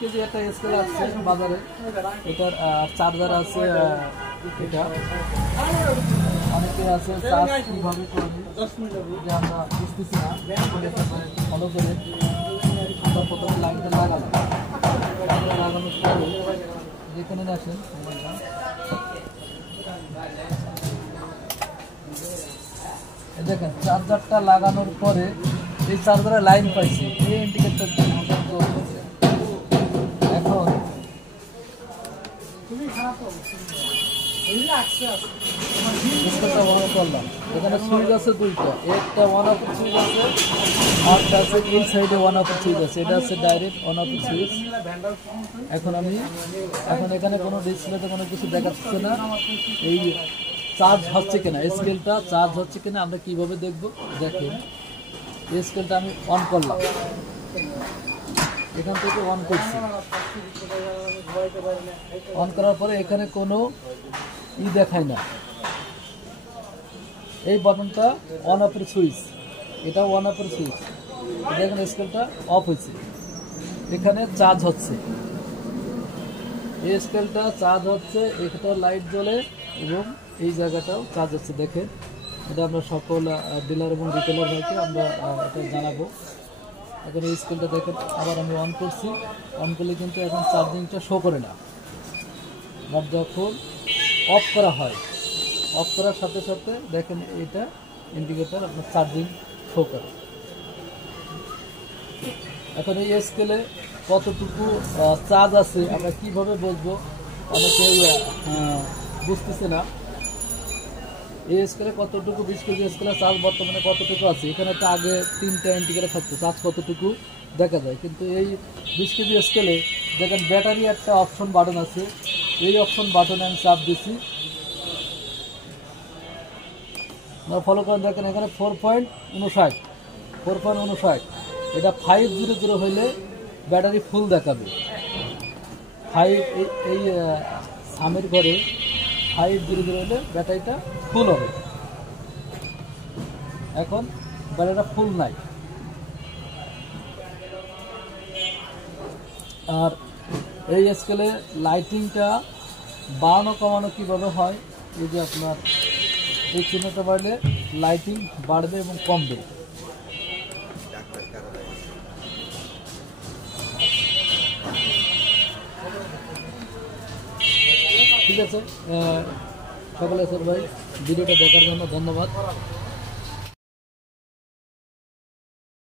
KG একটা scale আছে বাজারে, এটার চার্জার আছে। এটা অনেকে আছে চার্জ কিভাবে করবে যে আমরা বুঝতেছি না, ফলো করে আমরা প্রথমে লাইনটা লাগালাম। লাগানোর পরে যেখানে আসেন মোবাইলটা, দেখেন চার্জারটা লাগানোর পরে এই চার্জারে লাইন পাইছি, এই ইন্ডিকেটর এখন করলাম। এখানে সুইচ আছে দুইটা, একটা ওয়ান অফ সুইচ আছে আর আছে এই সাইডে ওয়ান অফ সুইচ আছে। এটা হচ্ছে ডাইরেক্ট ওয়ান অফ সুইচ। এখন এখানে কোনো ডিসপ্লেতে কোনো কিছু দেখাচ্ছে না, এই চার্জ হচ্ছে কিনা, স্কেলটা চার্জ হচ্ছে কিনা আমরা কিভাবে দেখব। দেখেন এই স্কেলটা আমি অন করলাম, এখান থেকে অন করছি। অন করার পরে এখানে কোনো দেখায় না, এই বাটনটা অন অফের সুইচ, এটা অন অফের সুইচ। দেখেন স্কেলটা অফ হয়েছে, এখানে চার্জ হচ্ছে, এই স্কেলটা চার্জ হচ্ছে, একটা লাইট জ্বলে এবং এই জায়গাটাও চার্জ হচ্ছে। দেখেন এটা আমরা সকল ডিলার এবং রিটেলার ভাইকে আমরা এটা জানাবো। এখন এই স্কেলটা দেখেন আবার আমি অন করছি, অন করলে কিন্তু এখন চার্জিংটা শো করে না। আর যখন অফ করা হয়, অফ করার সাথে সাথে দেখেন এটা ইন্ডিকেটর আপনার চার্জিং শো করে। এখন এই স্কেলে কতটুকু চার্জ আছে আমরা কিভাবে বুঝবো, অনেকে বুঝতেছে না। এই স্কেলে কতটুকু 20 কেজি স্কেলে চার্জ বর্তমানে কতটুকু আছে, এখানে তো আগে 3টা ইন্ডিকেটর থাকতো চার্জ কতটুকু দেখা যায়, কিন্তু এই 20 কেজি স্কেলে দেখেন ব্যাটারি একটা অপশন বাটন আছে, এই অপশন বাটনে আমি চাপ দিছি, ফলো করেন। দেখেন এখানে 4.59, এটা 500 হইলে ব্যাটারি ফুল দেখাবে। 5 এই সামের ঘরে 500 হলে ব্যাটারিটা ফুল হবে। এখন ব্যাটারিটা ফুল নাই। আর এই স্কেলে লাইটিংটা বাড়ানো কমানো কিভাবে হয়, এই যে আপনার এই চিহ্নটা বাড়লে লাইটিং বাড়বে এবং কমবে। ঠিক আছে, সকলে স্যার ভাই ভিডিওটা দেখার জন্য ধন্যবাদ।